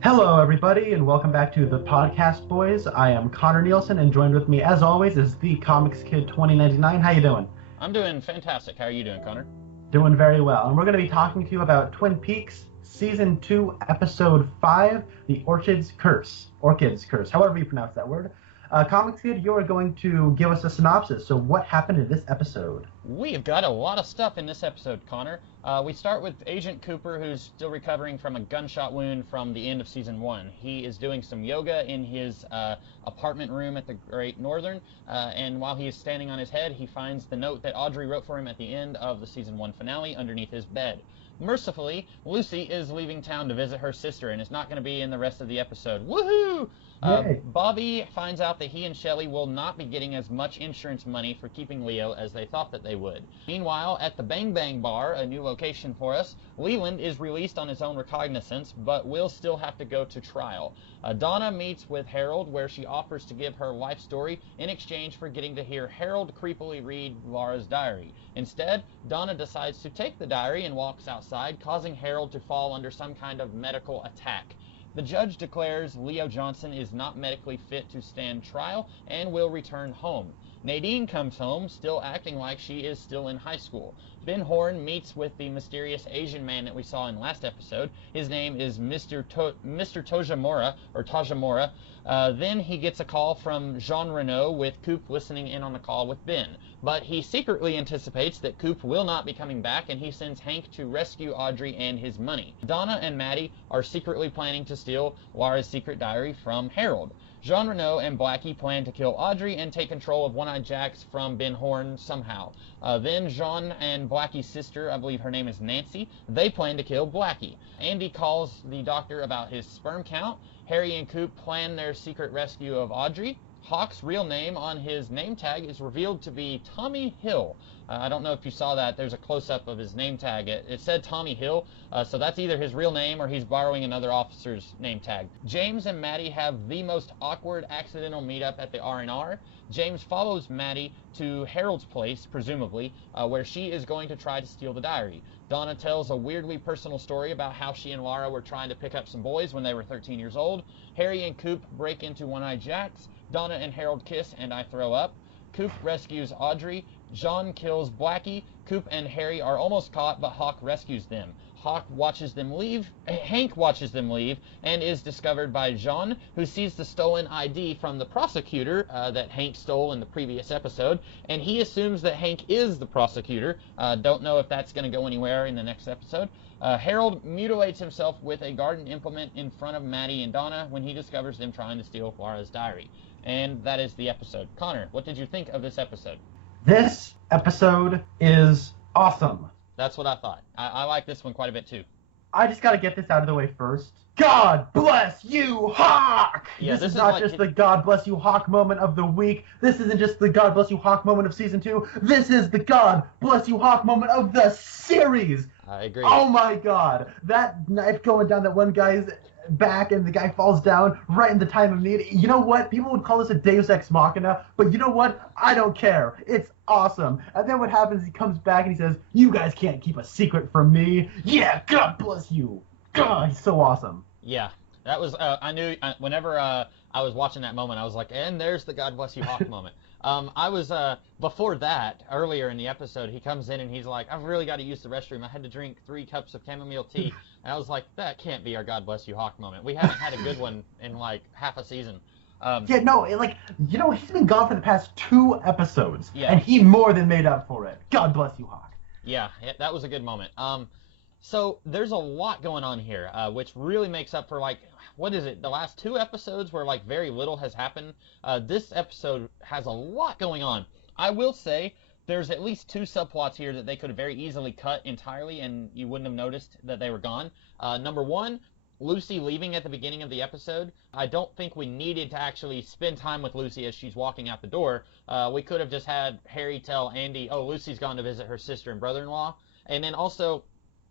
Hello, everybody, and welcome back to the Podcast Boys. I am Connor Nielsen, and joined with me, as always, is the Comics Kid 2099. How you doing? I'm doing fantastic. How are you doing, Connor? Doing very well. And we're going to be talking to you about Twin Peaks Season 2, Episode 5, The Orchid's Curse. Orchid's Curse, however you pronounce that word. Comics Kid, you are going to give us a synopsis. So what happened in this episode? We've got a lot of stuff in this episode, Connor. We start with Agent Cooper, who's still recovering from a gunshot wound from the end of Season 1. He is doing some yoga in his apartment room at the Great Northern, and while he is standing on his head, he finds the note that Audrey wrote for him at the end of the Season 1 finale underneath his bed. Mercifully, Lucy is leaving town to visit her sister and is not going to be in the rest of the episode. Woohoo! Bobby finds out that he and Shelley will not be getting as much insurance money for keeping Leo as they thought that they would. Meanwhile, at the Bang Bang Bar, a new location for us, Leland is released on his own recognizance, but will still have to go to trial. Donna meets with Harold, where she offers to give her life story in exchange for getting to hear Harold creepily read Laura's diary. Instead, Donna decides to take the diary and walks outside, causing Harold to fall under some kind of medical attack. The judge declares Leo Johnson is not medically fit to stand trial and will return home. Nadine comes home, still acting like she is still in high school. Ben Horn meets with the mysterious Asian man that we saw in last episode. His name is Mr. Tojamora, or Tajamora. Then he gets a call from Jean Renault with Coop listening in on the call with Ben. But he secretly anticipates that Coop will not be coming back, and he sends Hank to rescue Audrey and his money. Donna and Maddie are secretly planning to steal Laura's secret diary from Harold. Jean Renault and Blackie plan to kill Audrey and take control of One-Eyed Jacks from Ben Horn somehow. Then Jean and Blackie's sister, I believe her name is Nancy, they plan to kill Blackie. Andy calls the doctor about his sperm count. Harry and Coop plan their secret rescue of Audrey. Hawk's real name on his name tag is revealed to be Tommy Hill. I don't know if you saw that. There's a close-up of his name tag. It said Tommy Hill, so that's either his real name or he's borrowing another officer's name tag. James and Maddie have the most awkward accidental meetup at the R&R. James follows Maddie to Harold's place, presumably, where she is going to try to steal the diary. Donna tells a weirdly personal story about how she and Laura were trying to pick up some boys when they were 13 years old. Harry and Coop break into One-Eyed Jacks. Donna and Harold kiss and I throw up. Coop rescues Audrey. Jean kills Blackie. Coop and Harry are almost caught, but Hawk rescues them. Hank watches them leave, and is discovered by Jean, who sees the stolen ID from the prosecutor that Hank stole in the previous episode, and he assumes that Hank is the prosecutor. Don't know if that's going to go anywhere in the next episode. Harold mutilates himself with a garden implement in front of Maddie and Donna when he discovers them trying to steal Laura's diary. And that is the episode. Connor, what did you think of this episode? This episode is awesome. That's what I thought. I like this one quite a bit, too. I just got to get this out of the way first. God bless you, Hawk! Yeah, this is not just the God bless you, Hawk moment of the week. This isn't just the God bless you, Hawk moment of Season 2. This is the God bless you, Hawk moment of the series! I agree. Oh my god. That knife going down that one guy's back and the guy falls down right in the time of need. You know what? People would call this a Deus Ex Machina, but you know what? I don't care. It's awesome. And then what happens, he comes back and he says, "You guys can't keep a secret from me." Yeah, God bless you. God, he's so awesome. Yeah, that was, I knew, whenever I was watching that moment, I was like, and there's the God bless you, Hawk moment. Before that, earlier in the episode, he comes in and he's like, "I've really got to use the restroom. I had to drink 3 cups of chamomile tea." And I was like, that can't be our God bless you, Hawk moment. We haven't had a good one in like half a season. He's been gone for the past 2 episodes, yeah. And he more than made up for it. God bless you, Hawk. Yeah, that was a good moment. So there's a lot going on here, which really makes up for, like, what is it, the last 2 episodes where, like, very little has happened. This episode has a lot going on. I will say there's at least 2 subplots here that they could have very easily cut entirely and you wouldn't have noticed that they were gone. Number 1, Lucy leaving at the beginning of the episode. I don't think we needed to actually spend time with Lucy as she's walking out the door. We could have just had Harry tell Andy, oh, Lucy's gone to visit her sister and brother-in-law. And then also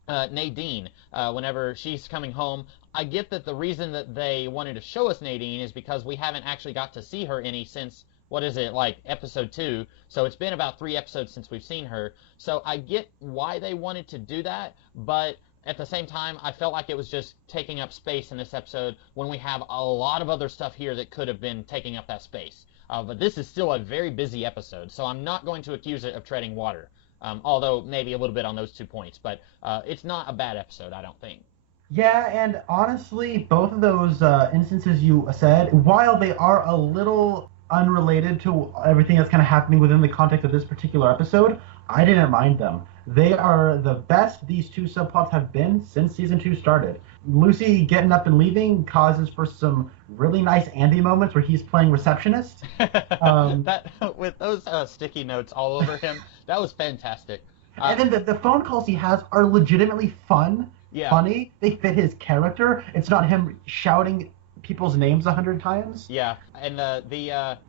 Nadine, whenever she's coming home. I get that the reason that they wanted to show us Nadine is because we haven't actually got to see her any since, what is it, like episode 2. So it's been about 3 episodes since we've seen her. So I get why they wanted to do that, but at the same time, I felt like it was just taking up space in this episode when we have a lot of other stuff here that could have been taking up that space. But this is still a very busy episode, so I'm not going to accuse it of treading water. Although maybe a little bit on those 2 points, but it's not a bad episode, I don't think. Yeah, and honestly, both of those instances you said, while they are a little unrelated to everything that's kind of happening within the context of this particular episode, I didn't mind them. They are the best these two subplots have been since season 2 started. Lucy getting up and leaving causes for some really nice Andy moments where he's playing receptionist. That with those sticky notes all over him, that was fantastic. And then the phone calls he has are legitimately fun. Yeah. Funny. They fit his character. It's not him shouting people's names 100 times. Yeah, and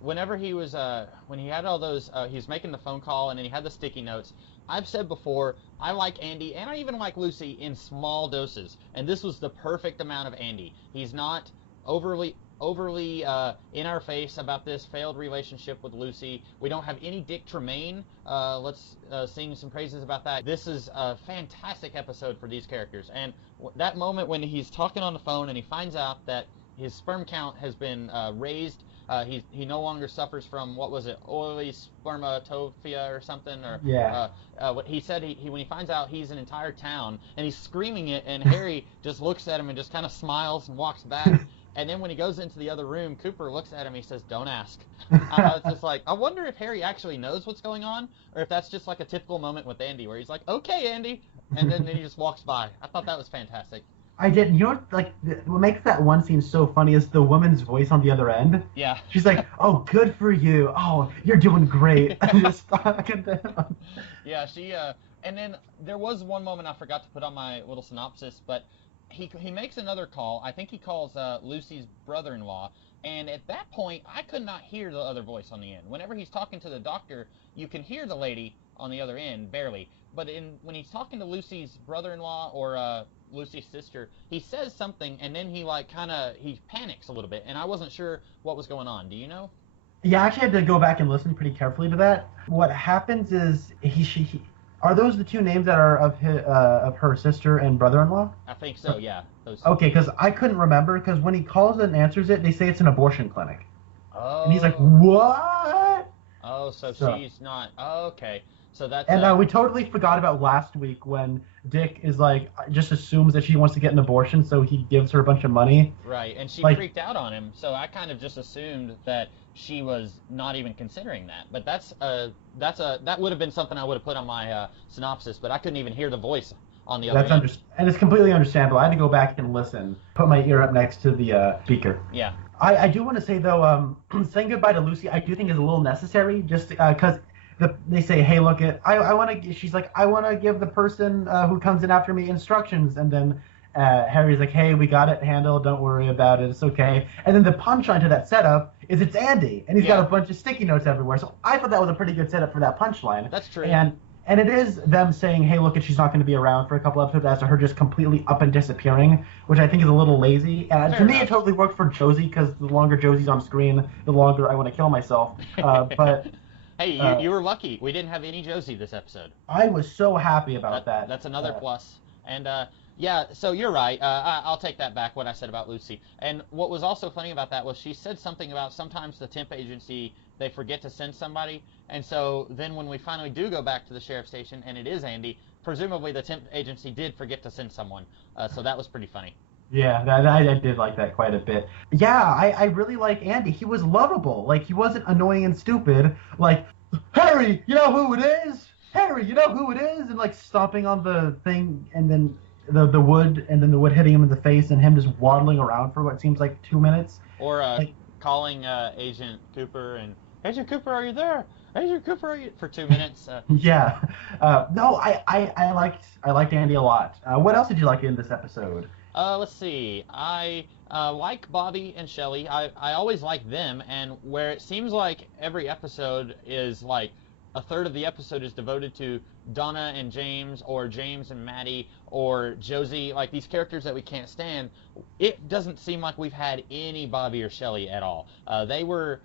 whenever he was when he had all those he was making the phone call and then he had the sticky notes. I've said before, I like Andy and I even like Lucy in small doses, and this was the perfect amount of Andy. He's not overly in our face about this failed relationship with Lucy. We don't have any Dick Tremaine. Let's sing some praises about that. This is a fantastic episode for these characters, and that moment when he's talking on the phone and he finds out that his sperm count has been raised. He no longer suffers from, what was it, oily spermatophia or something, or yeah. What he said when he finds out he's an entire town and he's screaming it, and Harry just looks at him and just kind of smiles and walks back. And then when he goes into the other room, Cooper looks at him. He says, "Don't ask." I was just like, I wonder if Harry actually knows what's going on, or if that's just like a typical moment with Andy where he's like, "Okay, Andy," and then he just walks by. I thought that was fantastic. I did. You know what? Like, what makes that one scene so funny is the woman's voice on the other end. Yeah. She's like, "Oh, good for you. Oh, you're doing great." And just talking to him. Yeah, she. And then there was one moment I forgot to put on my little synopsis, but he makes another call. I think he calls Lucy's brother-in-law, and at that point, I could not hear the other voice on the end. Whenever he's talking to the doctor, you can hear the lady on the other end barely, but when he's talking to Lucy's brother-in-law or Lucy's sister, he says something, and then he he panics a little bit, and I wasn't sure what was going on. Do you know? Yeah, I actually had to go back and listen pretty carefully to that. What happens is are those the two names that are of her sister and brother-in-law? I think so. Yeah. Those... Okay, because I couldn't remember, because when he calls and answers it, they say it's an abortion clinic. Oh. And he's like, "What?" Oh, so she's not. Oh, okay. So that's. And we totally forgot about last week when Dick is like, just assumes that she wants to get an abortion, so he gives her a bunch of money. Right, and she like, freaked out on him, so I kind of just assumed that she was not even considering that. But that would have been something I would have put on my synopsis, but I couldn't even hear the voice on the other end. And it's completely understandable. I had to go back and listen, put my ear up next to the speaker. Yeah. I do want to say, though, saying goodbye to Lucy, I do think is a little necessary, just because they say, "Hey, look, I want to." She's like, "I want to give the person who comes in after me instructions," and then Harry's like, "Hey, we got it handled. Don't worry about it. It's okay." And then the punchline to that setup is it's Andy, and he's got a bunch of sticky notes everywhere. So I thought that was a pretty good setup for that punchline. That's true. And it is them saying, "Hey, look, she's not going to be around for a couple episodes," as to her just completely up and disappearing, which I think is a little lazy. To me, it totally worked for Josie, because the longer Josie's on screen, the longer I want to kill myself. But hey, you were lucky. We didn't have any Josie this episode. I was so happy about that. That's another plus. And yeah, so you're right. I'll take that back, what I said about Lucy. And what was also funny about that was she said something about sometimes the temp agency, they forget to send somebody. And so then when we finally do go back to the sheriff's station and it is Andy, presumably the temp agency did forget to send someone. So that was pretty funny. Yeah, I did like that quite a bit. Yeah, I really like Andy. He was lovable. Like, he wasn't annoying and stupid. Like, "Harry, you know who it is? Harry, you know who it is?" And, like, stomping on the thing, and then the wood, and then the wood hitting him in the face, and him just waddling around for what seems like 2 minutes. Or calling Agent Cooper and, "Agent Cooper, are you there? Agent Cooper, are you..." for 2 minutes. Yeah. No, I liked Andy a lot. What else did you like in this episode? Let's see. I like Bobby and Shelley. I always like them, and where it seems like every episode is like a third of the episode is devoted to Donna and James, or James and Maddie, or Josie, like these characters that we can't stand. It doesn't seem like we've had any Bobby or Shelley at all. They were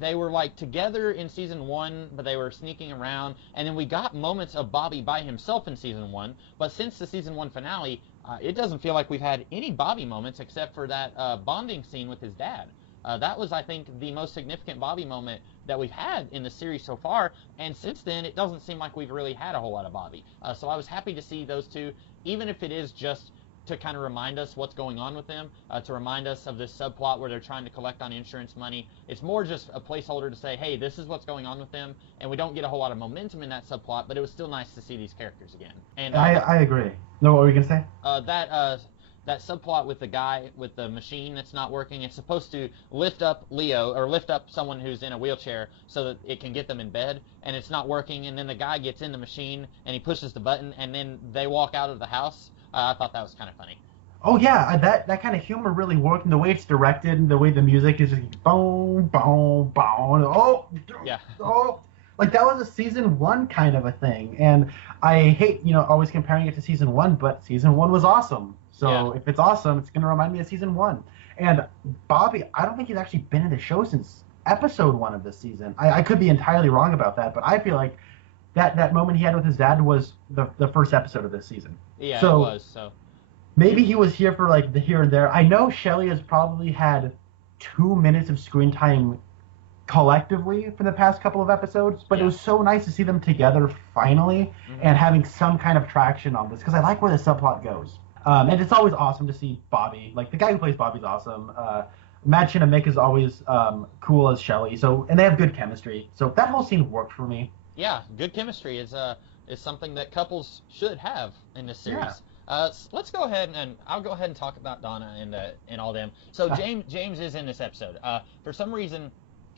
like together in season 1, but they were sneaking around, and then we got moments of Bobby by himself in season 1, but since the season 1 finale, it doesn't feel like we've had any Bobby moments except for that bonding scene with his dad. That was, I think, the most significant Bobby moment that we've had in the series so far, and since then, it doesn't seem like we've really had a whole lot of Bobby. So I was happy to see those two, even if it is just to kind of remind us what's going on with them, to remind us of this subplot where they're trying to collect on insurance money. It's more just a placeholder to say, hey, this is what's going on with them, and we don't get a whole lot of momentum in that subplot, but it was still nice to see these characters again. And I agree. No, what were you going to say? That subplot with the guy with the machine that's not working, it's supposed to lift up Leo, or lift up someone who's in a wheelchair so that it can get them in bed, and it's not working, and then the guy gets in the machine, and he pushes the button, and then they walk out of the house. I thought that was kind of funny. Oh yeah, that kind of humor really worked, and the way it's directed, and the way the music is just boom, boom, boom. Oh, yeah. Oh, like that was a season 1 kind of a thing, and I hate always comparing it to season 1, but season 1 was awesome. So if it's awesome, it's gonna remind me of season 1. And Bobby, I don't think he's actually been in the show since episode 1 of this season. I could be entirely wrong about that, but I feel like that moment he had with his dad was the first episode of this season. Yeah, so, it was. So maybe he was here for like the here and there. I know Shelley has probably had 2 minutes of screen time collectively for the past couple of episodes, but it was so nice to see them together finally and having some kind of traction on this, because I like where the subplot goes. And it's always awesome to see Bobby. Like, the guy who plays Bobby's awesome. Matt Shinnamick is always cool as Shelley. So, and they have good chemistry. So that whole scene worked for me. Yeah, good chemistry is something that couples should have in this series. Yeah. Let's go ahead and I'll go ahead and talk about Donna and all them. So James is in this episode. For some reason,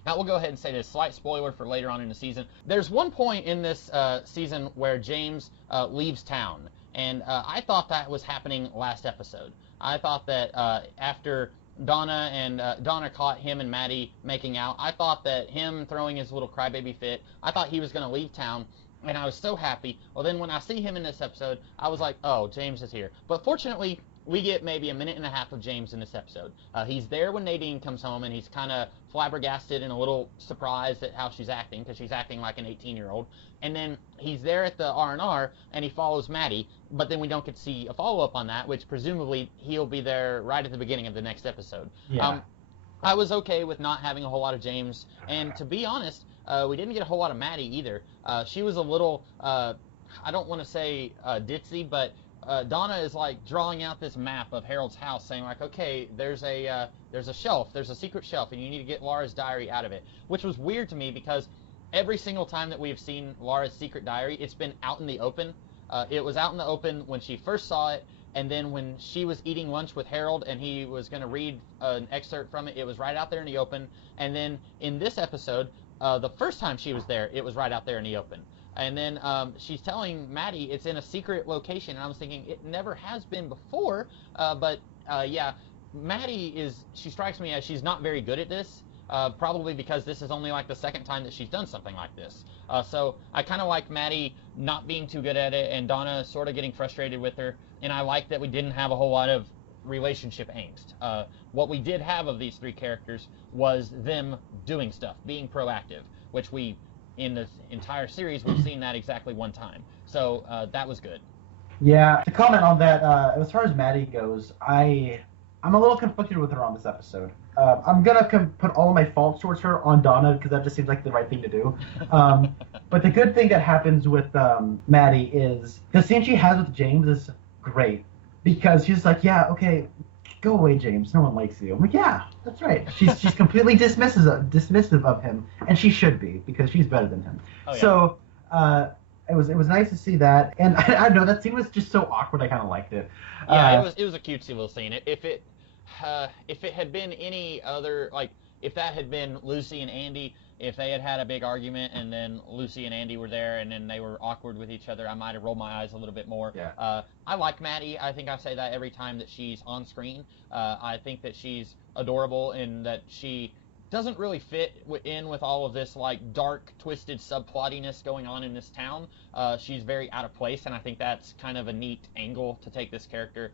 I will go ahead and say this, slight spoiler for later on in the season. There's one point in this season where James leaves town, and I thought that was happening last episode. I thought that after Donna caught him and Maddie making out, I thought that him throwing his little crybaby fit, I thought he was going to leave town, and I was so happy. Well, then when I see him in this episode, I was like, oh, James is here. But fortunately, we get maybe a minute and a half of James in this episode. He's there when Nadine comes home, and he's kind of flabbergasted and a little surprised at how she's acting, because she's acting like an 18-year-old. And then he's there at the R&R, and he follows Maddie, but then we don't get to see a follow-up on that, which presumably he'll be there right at the beginning of the next episode. Yeah. I was okay with not having a whole lot of James, and to be honest, we didn't get a whole lot of Maddie either. She was a little, I don't want to say ditzy, but Donna is like drawing out this map of Harold's house, saying like, okay, there's a shelf, there's a secret shelf, and you need to get Laura's diary out of it, which was weird to me because every single time that we've seen Laura's secret diary, it's been out in the open. It was out in the open when she first saw it, and then when she was eating lunch with Harold and he was going to read an excerpt from it, it was right out there in the open. And then in this episode, the first time she was there, it was right out there in the open. And then she's telling Maddie it's in a secret location, and I was thinking it never has been before. But Maddie she strikes me as she's not very good at this, probably because this is only like the second time that she's done something like this. So I kind of like Maddie not being too good at it, and Donna sort of getting frustrated with her. And I like that we didn't have a whole lot of relationship angst. What we did have of these three characters was them doing stuff, being proactive, which we, in this entire series, we've seen that exactly one time. So that was good. Yeah, to comment on that, as far as Maddie goes, I'm a little conflicted with her on this episode. I'm going to put all of my faults towards her on Donna, because that just seems like the right thing to do. But the good thing that happens with Maddie is the scene she has with James is great, because she's like, yeah, okay, go away, James. No one likes you. I'm like, yeah, that's right. She's completely dismissive of him, and she should be, because she's better than him. Oh, yeah. So it was nice to see that, and I don't know, that scene was just so awkward. I kind of liked it. Yeah, it was a cutesy little scene. If it had been any other, like if that had been Lucy and Andy, if they had had a big argument and then Lucy and Andy were there and then they were awkward with each other, I might have rolled my eyes a little bit more. Yeah. I like Maddie. I think I say that every time that she's on screen. I think that she's adorable and that she doesn't really fit in with all of this like dark, twisted subplottiness going on in this town. She's very out of place, and I think that's kind of a neat angle to take this character.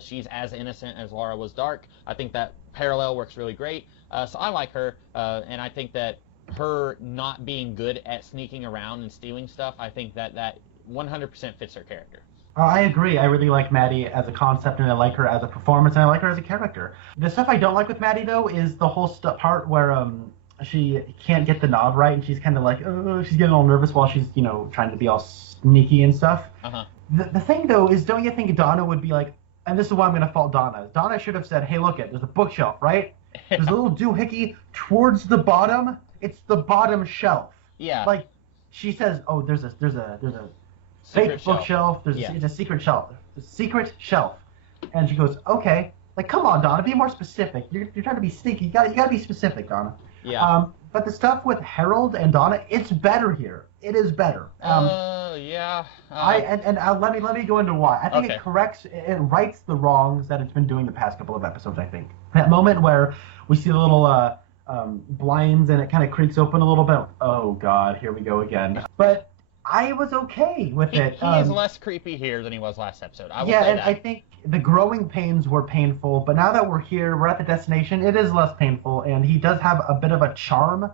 She's as innocent as Laura was dark. I think that parallel works really great. So I like her, and I think that her not being good at sneaking around and stealing stuff, I think that 100% fits her character. I agree. I really like Maddie as a concept, and I like her as a performance, and I like her as a character. The stuff I don't like with Maddie, though, is the whole part where she can't get the nod right, and she's kind of like, oh, she's getting all nervous while she's, trying to be all sneaky and stuff. Uh-huh. The thing, though, is don't you think Donna would be like, and this is why I'm going to fault Donna. Donna should have said, hey, look it, there's a bookshelf, right? There's a little doohickey towards the bottom. It's the bottom shelf. Yeah. Like, she says, oh, there's a Secret fake bookshelf. It's a secret shelf. It's a secret shelf. And she goes, okay. Like, come on, Donna, be more specific. You're trying to be sneaky. You gotta be specific, Donna. Yeah. But the stuff with Harold and Donna, it's better here. It is better. Yeah. Let me go into why. I think okay. it rights the wrongs that it's been doing the past couple of episodes. I think that moment where we see the little blinds and it kind of creaks open a little bit. Oh God, here we go again. But I was okay with it. He is less creepy here than he was last episode. I will say that. I think the growing pains were painful, but now that we're here, we're at the destination, it is less painful, and he does have a bit of a charm,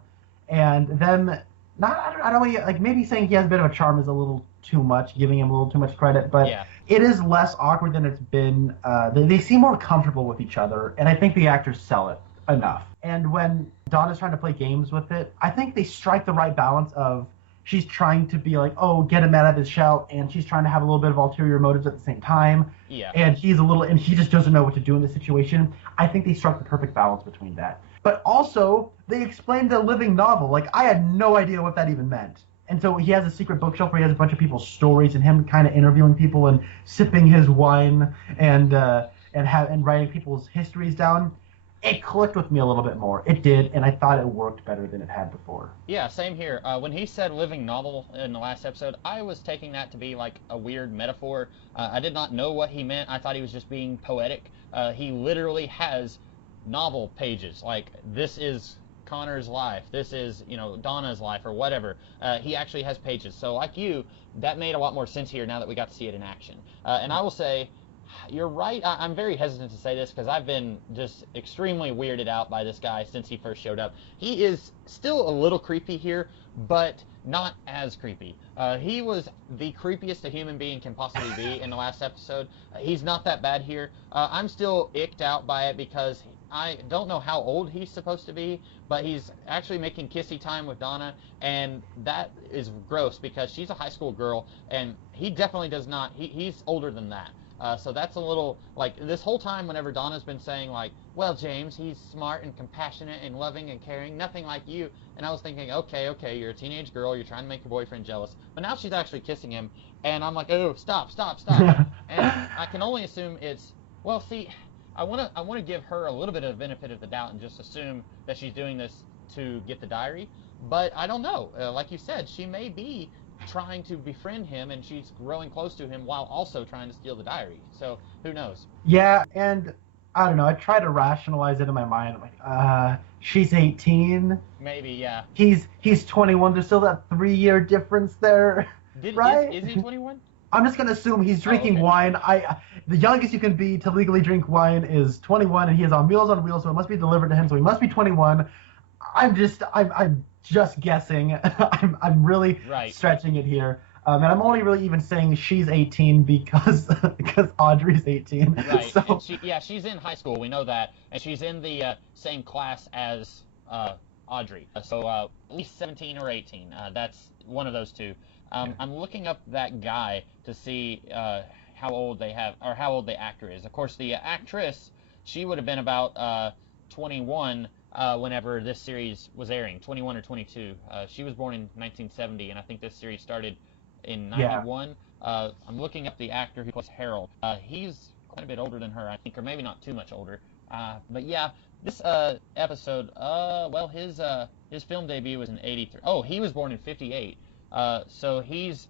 and them, I don't know, like maybe saying he has a bit of a charm is a little too much, giving him a little too much credit, but it is less awkward than it's been. They seem more comfortable with each other, and I think the actors sell it enough. And when Donna's trying to play games with it, I think they strike the right balance of she's trying to be like, oh, get him out of his shell, and she's trying to have a little bit of ulterior motives at the same time. Yeah. And he just doesn't know what to do in the situation. I think they struck the perfect balance between that. But also, they explained the living novel. Like, I had no idea what that even meant. And so he has a secret bookshelf where he has a bunch of people's stories and him kind of interviewing people and sipping his wine and writing people's histories down. It clicked with me a little bit more. It did, and I thought it worked better than it had before. Yeah, same here. When he said living novel in the last episode, I was taking that to be like a weird metaphor. I did not know what he meant. I thought he was just being poetic. He literally has novel pages. Like, this is Connor's life. This is, Donna's life or whatever. He actually has pages. So like you, that made a lot more sense here now that we got to see it in action. And I will say, you're right. I'm very hesitant to say this because I've been just extremely weirded out by this guy since he first showed up. He is still a little creepy here, but not as creepy. He was the creepiest a human being can possibly be in the last episode. He's not that bad here. I'm still icked out by it because I don't know how old he's supposed to be, but he's actually making kissy time with Donna, and that is gross because she's a high school girl, and he definitely does not. He's older than that. So that's a little, like, this whole time whenever Donna's been saying, like, well, James, he's smart and compassionate and loving and caring, nothing like you. And I was thinking, okay, you're a teenage girl, you're trying to make your boyfriend jealous. But now she's actually kissing him, and I'm like, oh, stop. And I can only assume it's, well, see, I want to give her a little bit of the benefit of the doubt and just assume that she's doing this to get the diary. But I don't know. Like you said, she may be trying to befriend him, and she's growing close to him while also trying to steal the diary. So who knows? Yeah, and I don't know. I try to rationalize it in my mind. I'm like, she's 18. Maybe, yeah. He's 21. There's still that 3-year difference there, right? Is he 21? I'm just gonna assume he's drinking wine. The youngest you can be to legally drink wine is 21, and he is on Meals on Wheels, so it must be delivered to him. So he must be 21. I'm just guessing. I'm really stretching it here. And I'm only really even saying she's 18 because Audrey's 18. Right. So, and she's in high school. We know that. And she's in the same class as Audrey. So at least 17 or 18. That's one of those two. I'm looking up that guy to see how old they have, or how old the actor is. Of course, the actress, she would have been about 21 whenever this series was airing, 21 or 22. She was born in 1970, and I think this series started in 91. I'm looking up the actor who plays Harold. He's quite a bit older than her, I think, or maybe not too much older. But yeah, this episode, well, his film debut was in 83. Oh, he was born in 58. So he's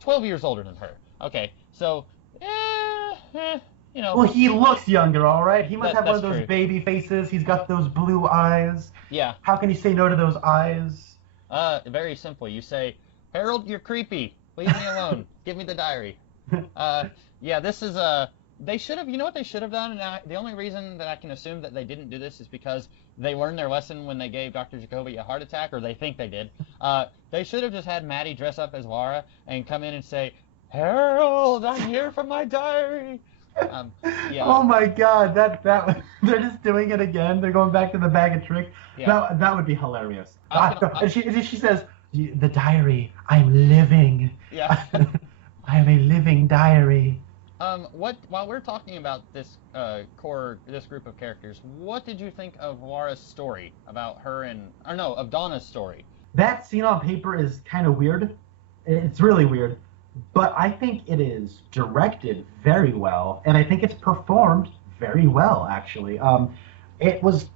12 years older than her. Okay, so, well, he looks younger, all right? He must have one of those baby faces. He's got those blue eyes. Yeah. How can you say no to those eyes? Very simply. You say, Harold, you're creepy. Leave me alone. Give me the diary. Yeah, this is they should have, you know what they should have done? And the only reason that I can assume that they didn't do this is because they learned their lesson when they gave Dr. Jacoby a heart attack, or they think they did. They should have just had Maddie dress up as Laura and come in and say, Harold, I'm here for my diary. Yeah. Oh my God, they're just doing it again. They're going back to the bag of tricks. Yeah. That would be hilarious. I was gonna, And she says, "The diary. I'm living. yeah. I am a living diary." While we're talking about this this group of characters, what did you think of Laura's story about her of Donna's story? That scene on paper is kind of weird. It's really weird, but I think it is directed very well, and I think it's performed very well. Actually, it was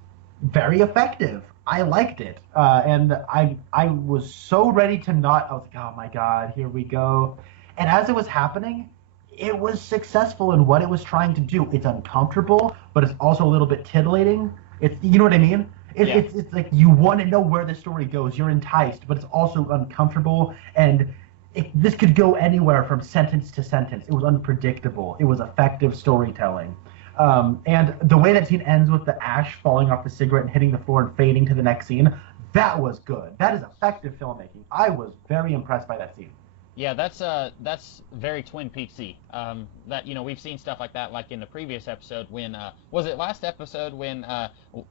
very effective. I liked it, and I was so ready to not. I was like, oh my God, here we go. And as it was happening, it was successful in what it was trying to do. It's uncomfortable, but it's also a little bit titillating. It's, you know what I mean? Yeah. It's like you want to know where the story goes. You're enticed, but it's also uncomfortable, and this could go anywhere from sentence to sentence. It was unpredictable. It was effective storytelling. And the way that scene ends with the ash falling off the cigarette and hitting the floor and fading to the next scene, that was good. That is effective filmmaking. I was very impressed by that scene. Yeah, that's very Twin Peaksy. That we've seen stuff like that, like in the previous episode when was it last episode when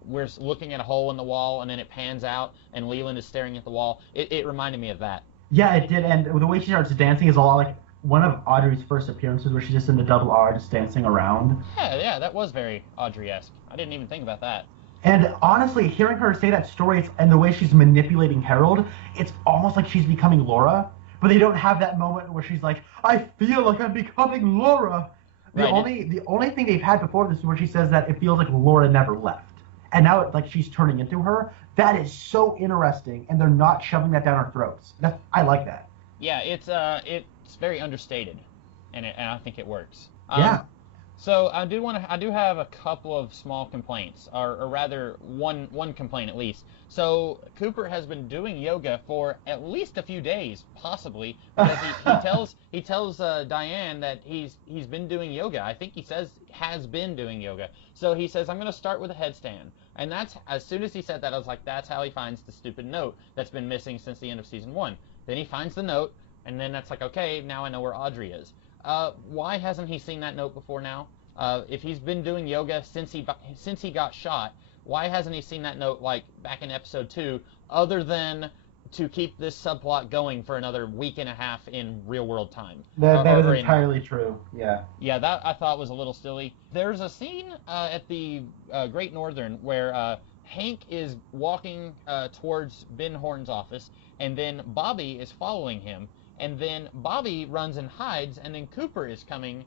we're looking at a hole in the wall and then it pans out and Leland is staring at the wall. It reminded me of that. Yeah, it did, and the way she starts dancing is a lot like one of Audrey's first appearances, where she's just in the double R, just dancing around. Yeah, that was very Audrey-esque. I didn't even think about that. And honestly, hearing her say that story and the way she's manipulating Harold, it's almost like she's becoming Laura. But they don't have that moment where she's like, "I feel like I'm becoming Laura." The only thing they've had before this is where she says that it feels like Laura never left, and now it's like she's turning into her. That is so interesting, and they're not shoving that down our throats. I like that. Yeah, it's very understated, and I think it works. Yeah. So I do have a couple of small complaints, or rather one complaint at least. So Cooper has been doing yoga for at least a few days, possibly, because he tells Diane that he's been doing yoga. I think he says has been doing yoga. So he says, I'm going to start with a headstand. And that's, as soon as he said that, I was like, that's how he finds the stupid note that's been missing since the end of season 1. Then he finds the note, and then that's like, okay, now I know where Audrey is. Why hasn't he seen that note before now? If he's been doing yoga since he got shot, why hasn't he seen that note like back in episode 2, other than to keep this subplot going for another week and a half in real world time? That is entirely true. Yeah. Yeah, that I thought was a little silly. There's a scene at the Great Northern where Hank is walking towards Ben Horn's office, and then Bobby is following him. And then Bobby runs and hides, and then Cooper is coming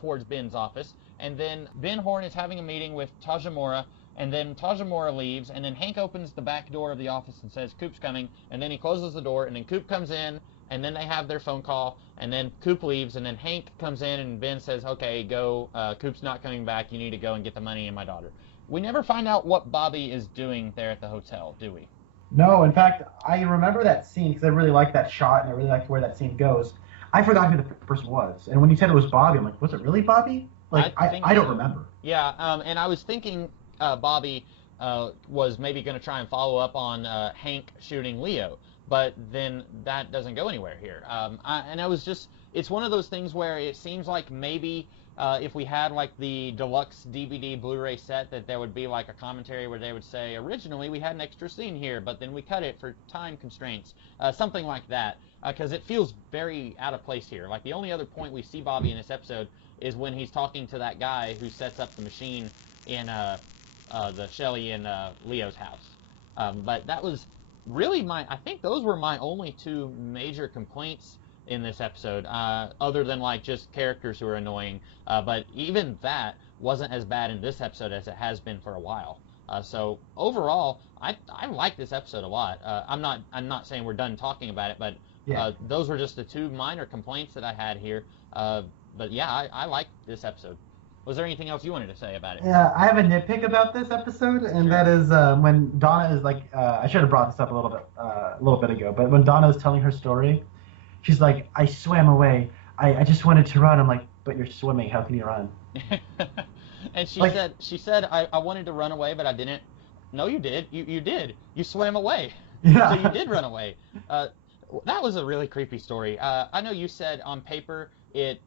towards Ben's office. And then Ben Horn is having a meeting with Tajimura, and then Tajimura leaves, and then Hank opens the back door of the office and says, Coop's coming, and then he closes the door, and then Coop comes in, and then they have their phone call, and then Coop leaves, and then Hank comes in, and Ben says, okay, go, Coop's not coming back, you need to go and get the money and my daughter. We never find out what Bobby is doing there at the hotel, do we? No, in fact, I remember that scene because I really like that shot and I really like where that scene goes. I forgot who the person was, and when you said it was Bobby, I'm like, was it really Bobby? Like, I don't remember. Yeah, and I was thinking Bobby was maybe going to try and follow up on Hank shooting Leo, but then that doesn't go anywhere here. It's one of those things where it seems like maybe if we had like the deluxe DVD Blu-ray set, that there would be like a commentary where they would say, originally we had an extra scene here, but then we cut it for time constraints, something like that, because it feels very out of place here. Like the only other point we see Bobby in this episode is when he's talking to that guy who sets up the machine in the Shelley and Leo's house. But that was really I think those were my only two major complaints in this episode, other than like just characters who are annoying. But even that wasn't as bad in this episode as it has been for a while. So overall, I like this episode a lot. I'm not saying we're done talking about it, but Yeah. Those were just the two minor complaints that I had here. But yeah, I like this episode. Was there anything else you wanted to say about it? Yeah, I have a nitpick about this episode, and Sure. that is when Donna is like, I should have brought this up a little bit ago, but when Donna is telling her story, she's like, I swam away. I just wanted to run. I'm like, but you're swimming. How can you run? And she Like- said, I wanted to run away, but I didn't. No, you did. You did. You swam away. Yeah. So you did run away. That was a really creepy story. I know you said on paper it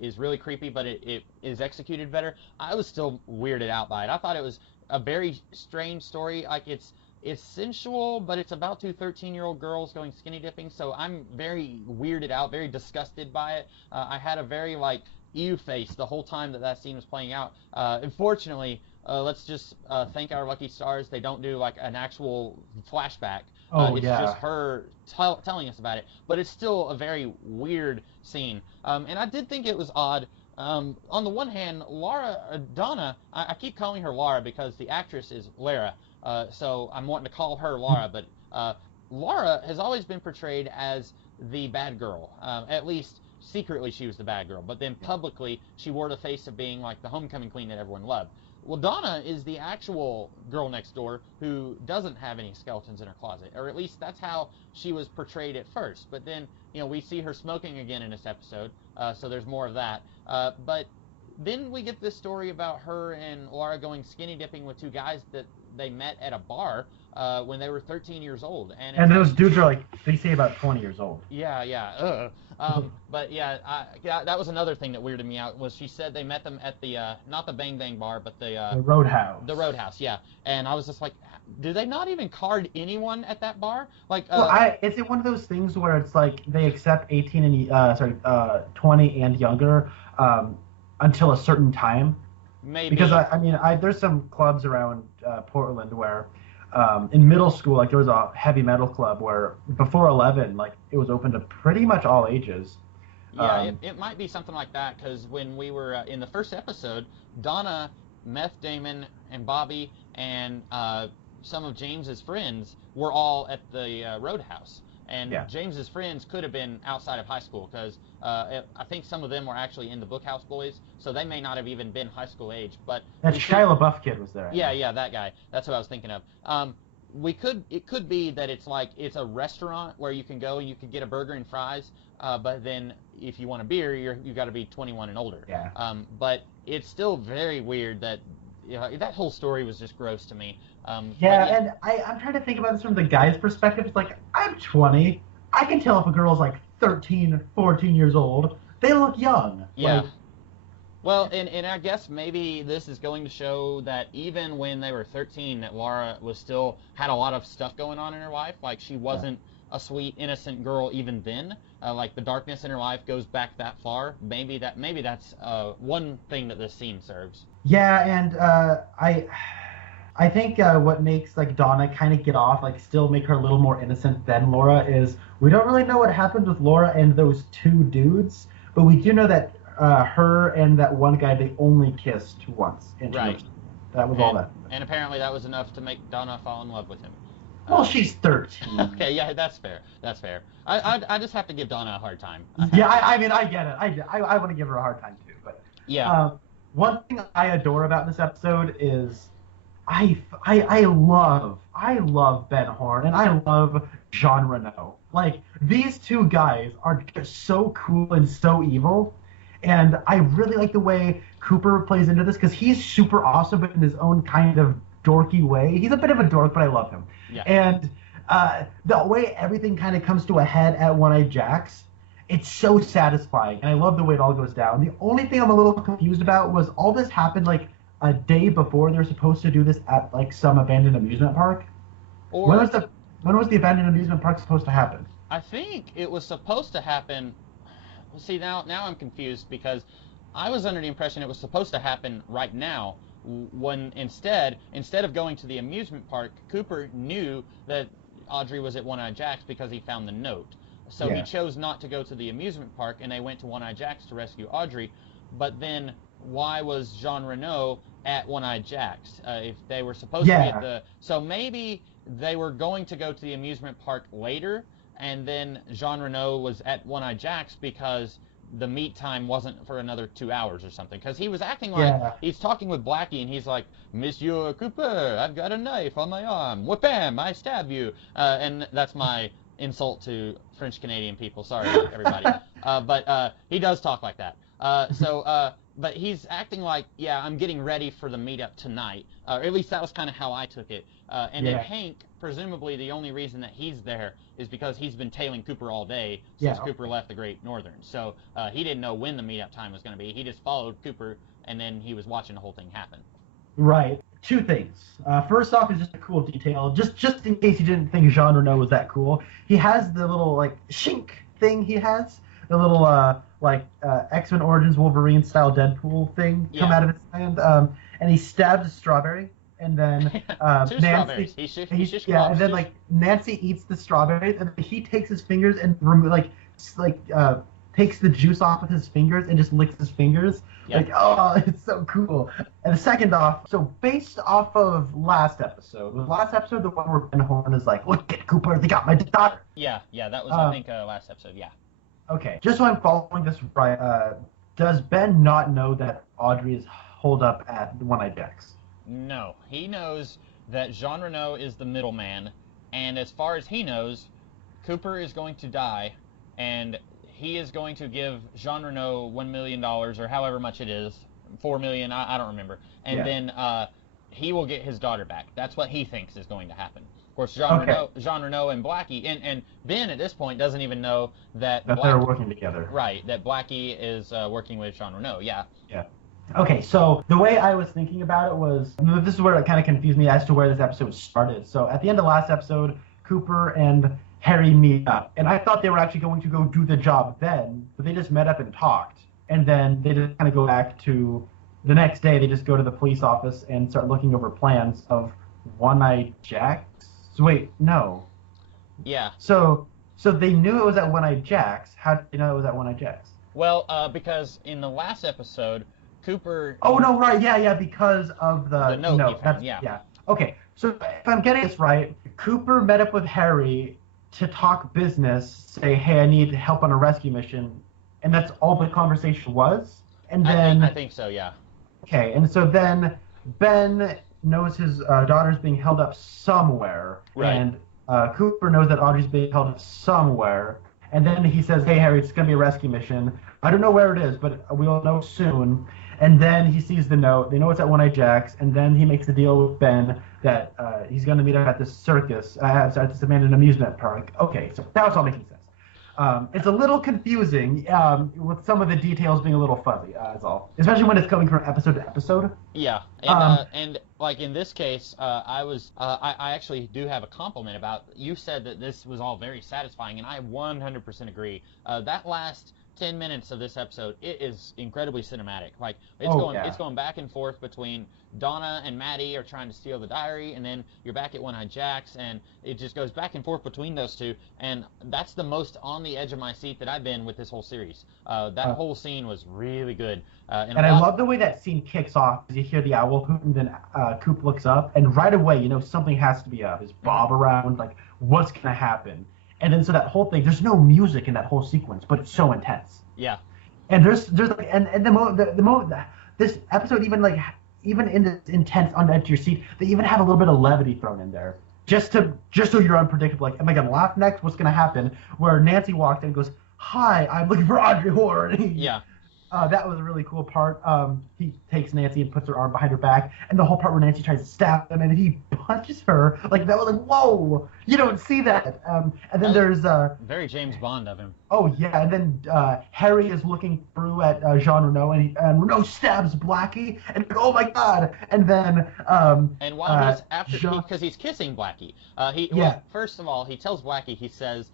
is really creepy, but it is executed better. I was still weirded out by it. I thought it was a very strange story. Like it's sensual, but it's about two 13-year-old girls going skinny dipping. So I'm very weirded out, very disgusted by it. I had a very like ew face the whole time that scene was playing out. Unfortunately, let's just thank our lucky stars. They don't do like an actual flashback. It's just her telling us about it, but it's still a very weird scene. And I did think it was odd. On the one hand, Donna, I keep calling her Laura because the actress is Lara, so I'm wanting to call her Laura, but Laura has always been portrayed as the bad girl. At least secretly she was the bad girl, but then publicly she wore the face of being like the homecoming queen that everyone loved. Well, Donna is the actual girl next door who doesn't have any skeletons in her closet, or at least that's how she was portrayed at first. But then, we see her smoking again in this episode, so there's more of that. But then we get this story about her and Laura going skinny dipping with two guys that they met at a bar when they were 13 years old. And those dudes are they say about 20 years old. Yeah. But yeah, that was another thing that weirded me out, was she said they met them at the, not the Bang Bang bar, but the Roadhouse. The Roadhouse, yeah. And I was just like, do they not even card anyone at that bar? Like, is it one of those things where it's like they accept 18 and 20 and younger until a certain time? Maybe. Because there's some clubs around Portland where in middle school, like there was a heavy metal club where before 11, like it was open to pretty much all ages. Yeah, it might be something like that, because when we were in the first episode, Donna, Meth Damon, and Bobby, and some of James's friends were all at the Roadhouse. And James's friends could have been outside of high school, because I think some of them were actually in the Bookhouse Boys, so they may not have even been high school age. But that Shia LaBeouf kid was there. Yeah, that guy. That's what I was thinking of. It could be that it's a restaurant where you can go and you can get a burger and fries, but then if you want a beer, you got to be 21 and older. Yeah. But it's still very weird that that whole story was just gross to me. And I'm trying to think about this from the guy's perspective. It's like, I'm 20. I can tell if a girl's like 13, 14 years old. They look young. Yeah. Well, and I guess maybe this is going to show that even when they were 13, that Laura had a lot of stuff going on in her life. Like, she wasn't a sweet, innocent girl even then. Like, the darkness in her life goes back that far. Maybe that's one thing that this scene serves. Yeah, and I think what makes like Donna kind of get off, like still make her a little more innocent than Laura, is we don't really know what happened with Laura and those two dudes, but we do know that her and that one guy, they only kissed once. Right. That was all that. And apparently that was enough to make Donna fall in love with him. Well, she's 13. Okay, yeah, that's fair. I just have to give Donna a hard time. Yeah, I get it. I want to give her a hard time too, but yeah. One thing I adore about this episode is I love Ben Horn and I love Jean Reno. Like, these two guys are just so cool and so evil, and I really like the way Cooper plays into this, because he's super awesome, but in his own kind of dorky way. He's a bit of a dork, but I love him. Yeah. And the way everything kind of comes to a head at One-Eyed Jack's, it's so satisfying, and I love the way it all goes down. The only thing I'm a little confused about was all this happened like a day before they're supposed to do this at like some abandoned amusement park. Or when was the abandoned amusement park supposed to happen? I think it was supposed to happen. See, now I'm confused, because I was under the impression it was supposed to happen right now, when instead of going to the amusement park, Cooper knew that Audrey was at One-Eyed Jack's because he found the note. So he chose not to go to the amusement park, and they went to One-Eyed Jack's to rescue Audrey. But then why was Jean Reno at One-Eyed Jack's? If they were supposed to be at the... So maybe they were going to go to the amusement park later, and then Jean Reno was at One-Eyed Jack's because the meet time wasn't for another 2 hours or something. Because he was acting like he's talking with Blackie, and he's like, Monsieur Cooper, I've got a knife on my arm. Wha-bam, I stab you. And that's my insult to French Canadian people. Sorry, everybody. But he does talk like that. So but he's acting like, yeah, I'm getting ready for the meetup tonight. Or at least that was kind of how I took it. And then Hank, presumably the only reason that he's there is because he's been tailing Cooper all day since Cooper left the Great Northern. So he didn't know when the meetup time was going to be. He just followed Cooper, and then he was watching the whole thing happen. Right. Two things. First off is just a cool detail. Just in case you didn't think Jean Reno was that cool, he has the little, like, shink thing he has. The little, X-Men Origins Wolverine-style Deadpool thing come out of his hand. And he stabs a strawberry. And then Two strawberries. And then, like, Nancy eats the strawberries, and he takes his fingers and, takes the juice off with his fingers and just licks his fingers. Yep. Like, oh, it's so cool. And second off, so based off of last episode, was last episode the one where Ben Horn is like, look at Cooper, they got my daughter. Yeah, that was, I think, last episode, yeah. Okay, just so I'm following this right, does Ben not know that Audrey is holed up at One-Eyed Jacks? No, he knows that Jean Reno is the middleman, and as far as he knows, Cooper is going to die, and he is going to give Jean Reno $1 million, or however much it is, $4 million, I don't remember, and then he will get his daughter back. That's what he thinks is going to happen. Of course, Jean Reno and Blackie, and Ben at this point doesn't even know that they're working together. Right, that Blackie is working with Jean Reno, yeah. Yeah. Okay, so the way I was thinking about it was, this is where it kind of confused me as to where this episode started. So at the end of last episode, Cooper and Harry meet up, and I thought they were actually going to go do the job then, but they just met up and talked, and then they just kind of go back to the next day. They just go to the police office and start looking over plans of One-Eyed Jacks. So wait, no. Yeah. So they knew it was at One-Eyed Jacks. How did they know it was at One-Eyed Jacks? Well, because in the last episode, Cooper. Oh no, right, yeah, because of the note he found, yeah. Okay, so if I'm getting this right, Cooper met up with Harry to talk business, say, hey, I need help on a rescue mission, and that's all the conversation was? And then I think so, yeah. Okay, and so then Ben knows his daughter's being held up somewhere, right. And Cooper knows that Audrey's being held up somewhere, and then he says, hey, Harry, it's going to be a rescue mission. I don't know where it is, but we'll know soon. And then he sees the note. They know it's at One-Eyed Jacks, and then he makes the deal with Ben that he's going to meet up at this circus, at this abandoned amusement park. Okay, so that's all making sense. It's a little confusing with some of the details being a little fuzzy, that's all. Especially when it's coming from episode to episode. Yeah, and like in this case, I actually do have a compliment about, you said that this was all very satisfying, and I 100% agree. That last 10 minutes of this episode, it is incredibly cinematic. Like, it's going back and forth between Donna and Maddie are trying to steal the diary, and then you're back at One-Eyed Jacks, and it just goes back and forth between those two, and that's the most on the edge of my seat that I've been with this whole series. That whole scene was really good. And I love the way that scene kicks off, because you hear the owl hoot, and then Coop looks up, and right away, you know, something has to be up. Is Bob around? Like, what's going to happen? And then so that whole thing, there's no music in that whole sequence, but it's so intense. Yeah. And there's like, and the moment this episode, even in this intense on the edge of your seat, they even have a little bit of levity thrown in there, just so you're unpredictable. Like, am I gonna laugh next? What's gonna happen? Where Nancy walks in and goes, "Hi, I'm looking for Audrey Horne." Yeah. That was a really cool part. He takes Nancy and puts her arm behind her back, and the whole part where Nancy tries to stab him and he punches her, like, that was like, whoa, you don't see that. And then there's very James Bond of him. Oh yeah, and then Harry is looking through at Jean Reno, and Reno stabs Blackie, and oh my god, and then and while he's because he's kissing Blackie, well, first of all, he tells Blackie, he says,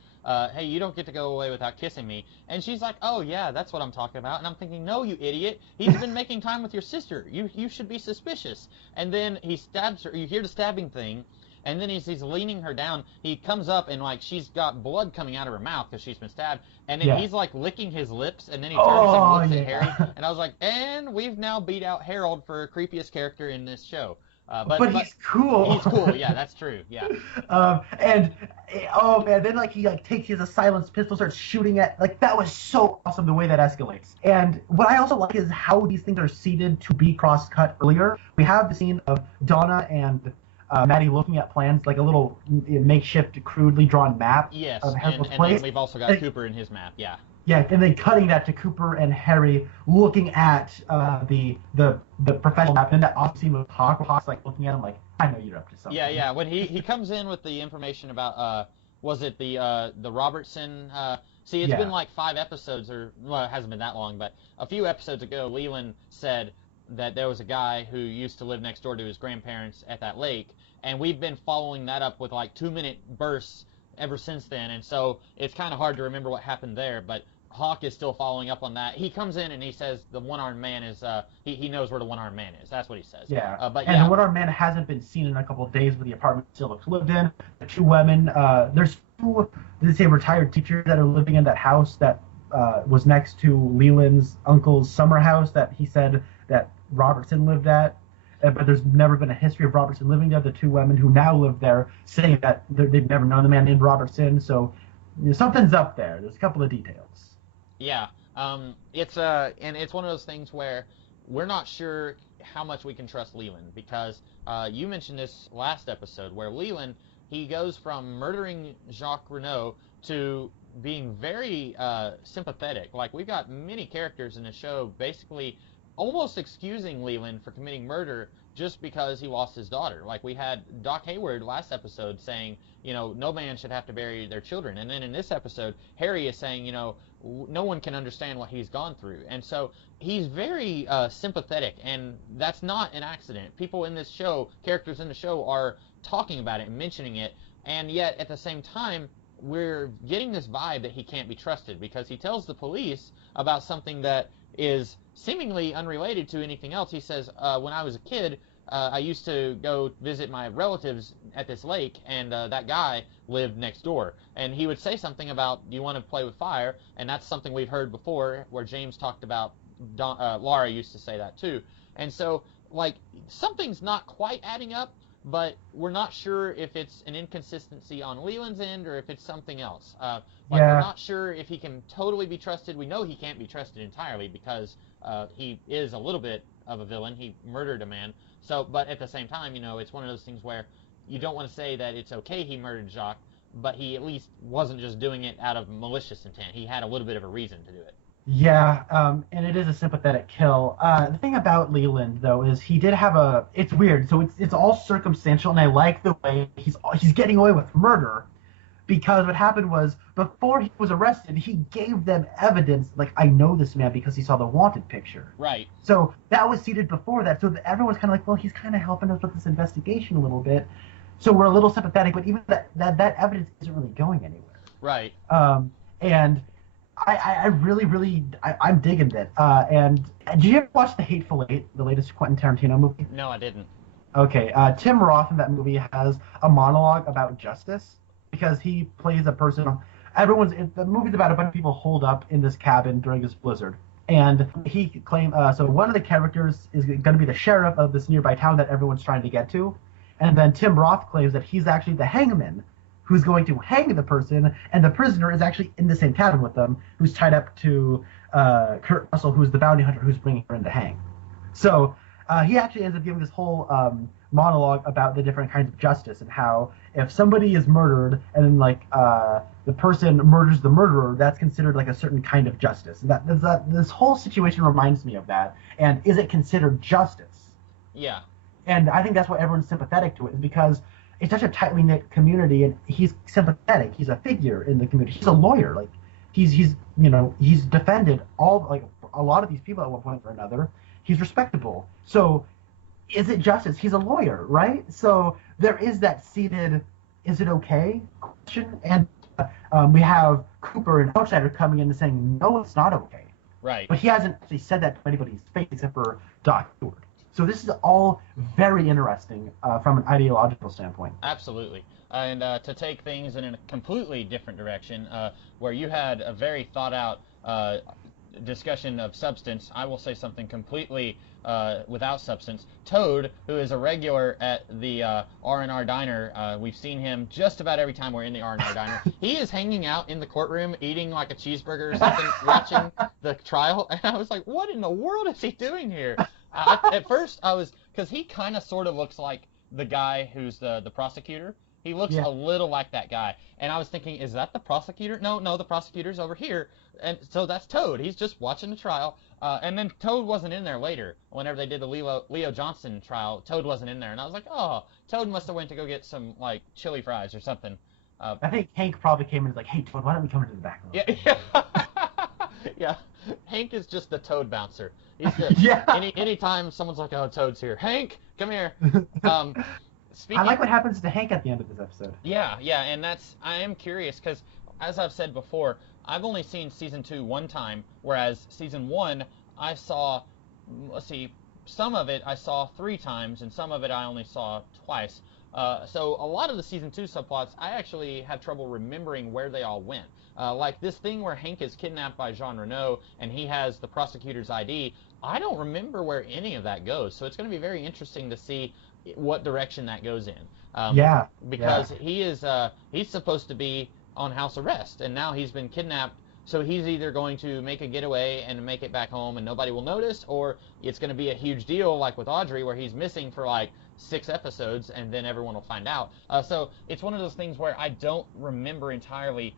hey, you don't get to go away without kissing me. And she's like, oh, yeah, that's what I'm talking about. And I'm thinking, no, you idiot. He's been making time with your sister. You should be suspicious. And then he stabs her. You hear the stabbing thing. And then he's leaning her down. He comes up, and, like, she's got blood coming out of her mouth because she's been stabbed. And then he's, like, licking his lips. And then he turns and looks at Harry. And I was like, and we've now beat out Harold for creepiest character in this show. But he's cool. He's cool, yeah, that's true, yeah. And, oh man, then he takes his silenced pistol, starts shooting at, that was so awesome the way that escalates. And what I also like is how these things are seeded to be cross-cut earlier. We have the scene of Donna and Maddie looking at plans, like a little makeshift, crudely drawn map yes, of Harold's and place. Then we've also got Cooper in his map, yeah. Yeah, and then cutting that to Cooper and Harry looking at the professional map, and that awesome scene with Hawk's like looking at him like, I know you're up to something. Yeah. When he comes in with the information about was it the Robertson? See, it's been like 5 episodes, or well, it hasn't been that long, but a few episodes ago, Leland said that there was a guy who used to live next door to his grandparents at that lake, and we've been following that up with like 2-minute bursts ever since then, and so it's kind of hard to remember what happened there, but Hawk is still following up on that. He comes in and he says the one-armed man is, he knows where the one-armed man is. That's what he says. Yeah. The one-armed man hasn't been seen in a couple of days, but the apartment still looks lived in. The 2 women, there's 2, let's say, retired teachers that are living in that house that was next to Leland's uncle's summer house that he said that Robertson lived at. But there's never been a history of Robertson living there. The 2 women who now live there saying that they've never known the man named Robertson. So something's up there. There's a couple of details. Yeah, it's one of those things where we're not sure how much we can trust Leland, because you mentioned this last episode where Leland, he goes from murdering Jacques Renault to being very sympathetic. Like, we've got many characters in the show basically almost excusing Leland for committing murder just because he lost his daughter. Like, we had Doc Hayward last episode saying, no man should have to bury their children. And then in this episode, Harry is saying, no one can understand what he's gone through. And so he's very sympathetic, and that's not an accident. People in this show, characters in the show, are talking about it and mentioning it, and yet at the same time, we're getting this vibe that he can't be trusted, because he tells the police about something that is seemingly unrelated to anything else. He says, when I was a kid, I used to go visit my relatives at this lake, and that guy lived next door. And he would say something about, do you want to play with fire? And that's something we've heard before, where James talked about, Laura used to say that too. And so, like, something's not quite adding up, but we're not sure if it's an inconsistency on Leland's end or if it's something else. We're not sure if he can totally be trusted. We know he can't be trusted entirely because he is a little bit of a villain. He murdered a man. So, but at the same time, it's one of those things where you don't want to say that it's okay he murdered Jacques, but he at least wasn't just doing it out of malicious intent. He had a little bit of a reason to do it. Yeah, and it is a sympathetic kill. The thing about Leland, though, is he did have it's weird. So it's all circumstantial, and I like the way he's getting away with murder, because what happened was, before he was arrested, he gave them evidence, like, I know this man because he saw the wanted picture. Right. So that was seated before that, so everyone's kind of like, well, he's kind of helping us with this investigation a little bit, so we're a little sympathetic, but even that evidence isn't really going anywhere. Right. And I really, I'm digging it. And did you ever watch The Hateful Eight, the latest Quentin Tarantino movie? No, I didn't. Okay, Tim Roth in that movie has a monologue about justice, because he plays a person. The movie's about a bunch of people holed up in this cabin during this blizzard, and he claimed. So one of the characters is going to be the sheriff of this nearby town that everyone's trying to get to, and then Tim Roth claims that he's actually the hangman who's going to hang the person, and the prisoner is actually in the same cabin with them, who's tied up to Kurt Russell, who's the bounty hunter who's bringing her in to hang. So he actually ends up giving this whole monologue about the different kinds of justice, and how if somebody is murdered and then the person murders the murderer, that's considered like a certain kind of justice. And this whole situation reminds me of that. And is it considered justice? Yeah. And I think that's why everyone's sympathetic to it, is because it's such a tightly knit community, and he's sympathetic. He's a figure in the community. He's a lawyer. Like he's defended a lot of these people at one point or another. He's respectable. So is it justice? He's a lawyer, right? So there is that seated, is it okay question? And we have Cooper, an outsider, coming in and saying, no, it's not okay. Right. But he hasn't actually said that to anybody's face except for Doc Hayward. So this is all very interesting from an ideological standpoint. Absolutely. And to take things in a completely different direction, where you had a very thought-out discussion of substance, I will say something completely without substance. Toad, who is a regular at the R&R Diner, we've seen him just about every time we're in the R&R Diner. He is hanging out in the courtroom eating like a cheeseburger or something, watching the trial, and I was like, what in the world is he doing here? At first, because he kind of sort of looks like the guy who's the prosecutor, He looks Yeah. a little like that guy. And I was thinking, is that the prosecutor? No, the prosecutor's over here. And so that's Toad. He's just watching the trial. And then Toad wasn't in there later. Whenever they did the Leo Johnson trial, Toad wasn't in there. And I was like, oh, Toad must have went to go get some, like, chili fries or something. I think Hank probably came in and was like, "Hey, Toad, why don't we come into the back room?" Yeah. Yeah. Hank is just the Toad bouncer. He's the, Yeah. Anytime someone's like, oh, Toad's here. Hank, come here. I like what happens to Hank at the end of this episode. Yeah, and I am curious because, as I've said before, I've only seen season 2 one time, whereas season 1 I saw, some of it I saw 3 times, and some of it I only saw twice. So a lot of the season 2 subplots, I actually have trouble remembering where they all went. Like this thing where Hank is kidnapped by Jean Renault and he has the prosecutor's ID, I don't remember where any of that goes. So it's going to be very interesting to see what direction that goes in. Because he's supposed to be on house arrest, and now he's been kidnapped. So he's either going to make a getaway and make it back home and nobody will notice, or it's going to be a huge deal like with Audrey where he's missing for like 6 episodes and then everyone will find out. So it's one of those things where I don't remember entirely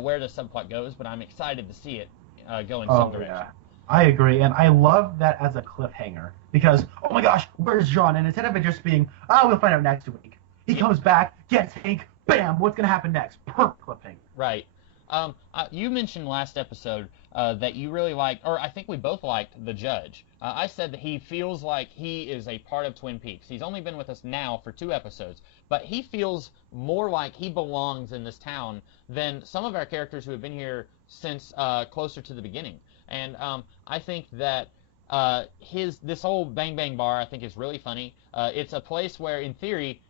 where the subplot goes, but I'm excited to see it go in some direction. Yeah. I agree, and I love that as a cliffhanger because, oh my gosh, where's Jean? And instead of it just being, oh, we'll find out next week, he comes back, gets Hank, bam, what's going to happen next? Perfect cliffhanger. Right. You mentioned last episode that you really liked, or I think we both liked, the Judge. I said that he feels like he is a part of Twin Peaks. He's only been with us now for 2 episodes, but he feels more like he belongs in this town than some of our characters who have been here since closer to the beginning. And I think that this whole Bang Bang Bar, I think, is really funny. It's a place where, in theory,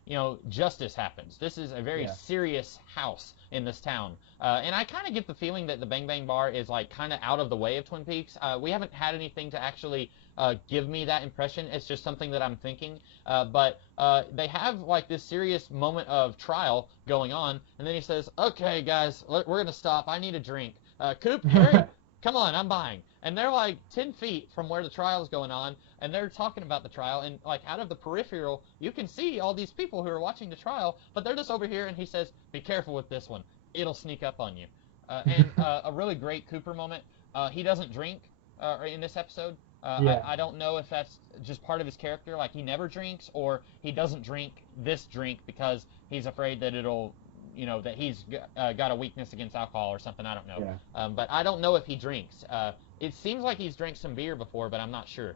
justice happens. This is a very serious house in this town. And I kind of get the feeling that the Bang Bang Bar is, like, kind of out of the way of Twin Peaks. We haven't had anything to actually give me that impression. It's just something that I'm thinking. But they have, like, this serious moment of trial going on. And then he says, okay, guys, we're going to stop. I need a drink. Coop, Harry, come on, I'm buying. And they're like 10 feet from where the trial is going on, and they're talking about the trial, and like out of the peripheral, you can see all these people who are watching the trial, but they're just over here, and he says, be careful with this one. It'll sneak up on you. And a really great Cooper moment. He doesn't drink in this episode. I don't know if that's just part of his character, like he never drinks, or he doesn't drink this drink because he's afraid that it'll that he's got a weakness against alcohol or something. I don't know. Yeah. But I don't know if he drinks. It seems like he's drank some beer before, but I'm not sure.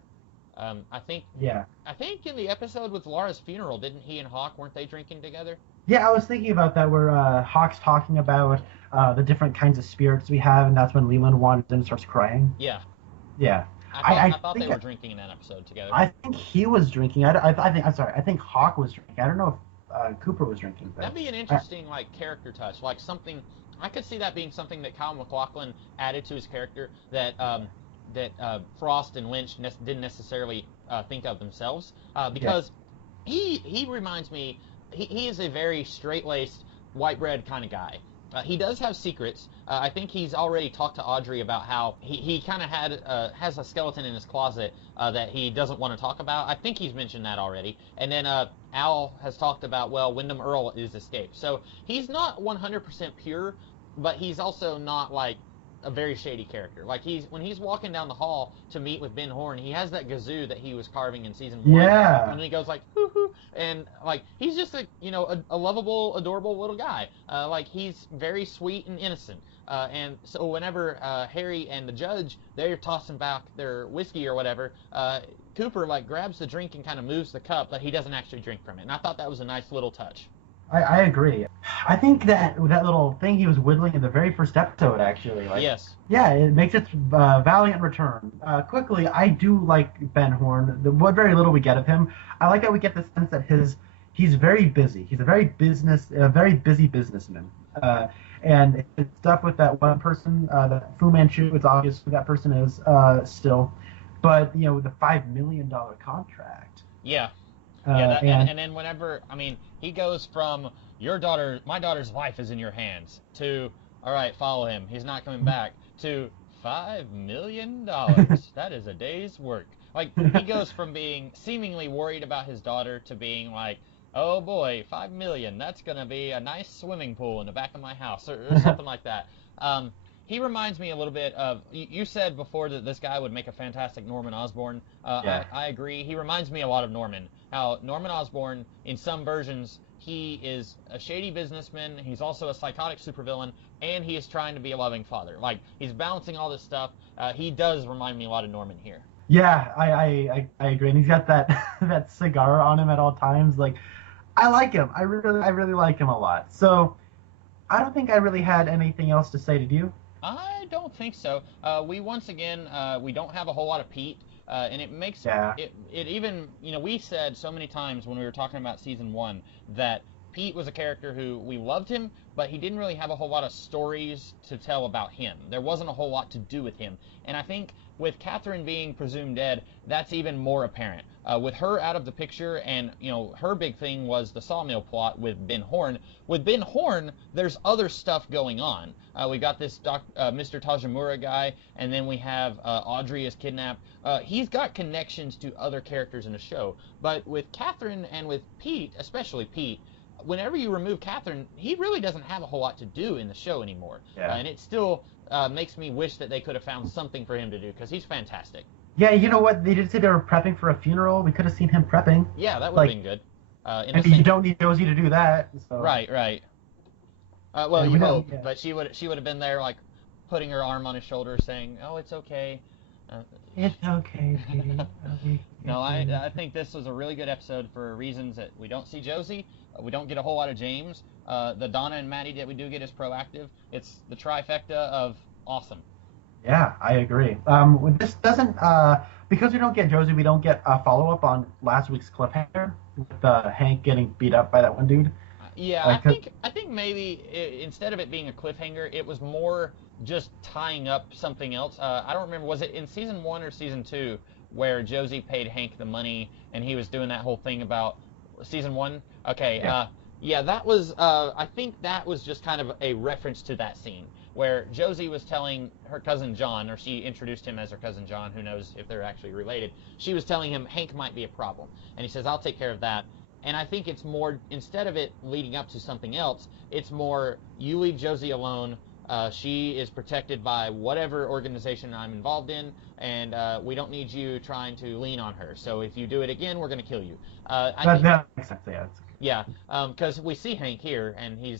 I think in the episode with Laura's funeral, didn't he and Hawk, weren't they drinking together? Yeah, I was thinking about that where Hawk's talking about the different kinds of spirits we have, and that's when Leland wanders in and starts crying. Yeah. Yeah. I thought they were drinking in that episode together. I think he was drinking. I think Hawk was drinking. I don't know if Cooper was drinking. That'd be an interesting character touch, like something. I could see that being something that Kyle MacLachlan added to his character that Frost and Lynch didn't necessarily think of themselves, because he reminds me. He is a very straight-laced, white bread kind of guy. He does have secrets. I think he's already talked to Audrey about how he kind of has a skeleton in his closet that he doesn't want to talk about. I think he's mentioned that already. And then Al has talked about, well, Wyndham Earl is escaped. So he's not 100% pure, but he's also not like a very shady character. Like when he's walking down the hall to meet with Ben Horne, he has that kazoo that he was carving in season 1. Yeah. And he goes like, hoo hoo, and like he's just a lovable, adorable little guy. Like he's very sweet and innocent. And so whenever Harry and the Judge, they're tossing back their whiskey or whatever, Cooper like grabs the drink and kind of moves the cup, but he doesn't actually drink from it. And I thought that was a nice little touch. I agree. I think that little thing he was whittling in the very first episode, actually. Yes. Yeah, it makes its valiant return. Quickly, I do like Ben Horne. What very little we get of him, I like how we get the sense that he's very busy. He's a very busy businessman. And his stuff with that one person, that Fu Manchu, it's obvious who that person is still. But, with the $5 million contract. Yeah. And then whenever, he goes from my daughter's life is in your hands to, all right, follow him. He's not coming back to $5 million. That is a day's work. Like he goes from being seemingly worried about his daughter to being like, oh boy, 5 million. That's gonna be a nice swimming pool in the back of my house, or something like that. He reminds me a little bit of. You said before that this guy would make a fantastic Norman Osborn. Yeah. I agree. He reminds me a lot of Norman. How Norman Osborn, in some versions, he is a shady businessman. He's also a psychotic supervillain, and he is trying to be a loving father. Like he's balancing all this stuff. He does remind me a lot of Norman here. Yeah, I agree. And he's got that that cigar on him at all times. Like, I like him. I really like him a lot. So I don't think I really had anything else to say to you. I don't think so. We once again we don't have a whole lot of Pete, and it makes Yeah. it even we said so many times when we were talking about season one that Pete was a character who we loved him, but he didn't really have a whole lot of stories to tell about him. There wasn't a whole lot to do with him, and I think with Catherine being presumed dead, that's even more apparent. With her out of the picture, and her big thing was the sawmill plot with Ben Horn. With Ben Horn, there's other stuff going on. We got this Mr. Tajimura guy, and then we have Audrey is kidnapped. He's got connections to other characters in the show, but with Catherine and with Pete, especially Pete, whenever you remove Catherine, he really doesn't have a whole lot to do in the show anymore. Yeah. And it still makes me wish that they could have found something for him to do, because he's fantastic. Yeah, you know what? They did say they were prepping for a funeral. We could have seen him prepping. Yeah, that would Like, have been good. And you don't need Josie to do that. So. Right, right. Well, Yeah, you we don't- hope, yeah. but she would have been there, like, putting her arm on his shoulder, saying, "Oh, it's okay." Uh, It's okay, baby. no, I think this was a really good episode for reasons that we don't see Josie, we don't get a whole lot of James, the Donna and Maddie that we do get is proactive. It's the trifecta of awesome. Yeah, I agree. This doesn't because we don't get Josie, we don't get a follow up on last week's cliffhanger with Hank getting beat up by that one dude. Yeah, Like, I think maybe instead of it being a cliffhanger, it was more just tying up something else. I don't remember, was it in season 1 or season 2 where Josie paid Hank the money and he was doing that whole thing about season 1? Okay, yeah, that was I think that was just kind of a reference to that scene where Josie was telling her cousin John, or she introduced him as her cousin John, who knows if they're actually related. She was telling him Hank might be a problem, and he says, "I'll take care of that." And I think it's more, instead of it leading up to something else, it's more, you leave Josie alone. She is protected by whatever organization I'm involved in, and we don't need you trying to lean on her. So if you do it again, we're going to kill you. That makes sense. Yeah. Yeah, because we see Hank here, and he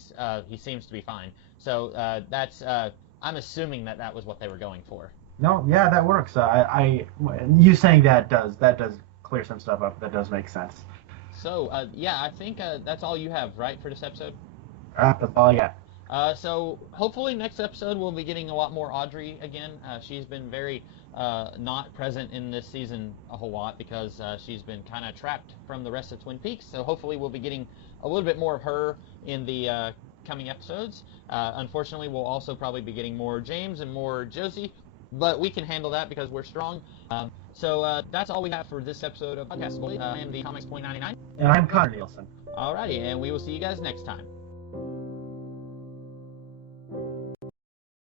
seems to be fine. So that's I'm assuming that was what they were going for. No, yeah, that works. You saying that does clear some stuff up. That does make sense. So yeah, I think that's all you have, right, for this episode? That's all I got. So hopefully next episode we'll be getting a lot more Audrey again. She's been very not present in this season a whole lot because she's been kind of trapped from the rest of Twin Peaks. So hopefully we'll be getting a little bit more of her in the coming episodes. Unfortunately, we'll also probably be getting more James and more Josie, but we can handle that because we're strong. So that's all we have for this episode of Podcast Bully. I am the Comics.99. And I'm Connor Nielsen. Alrighty, and we will see you guys next time.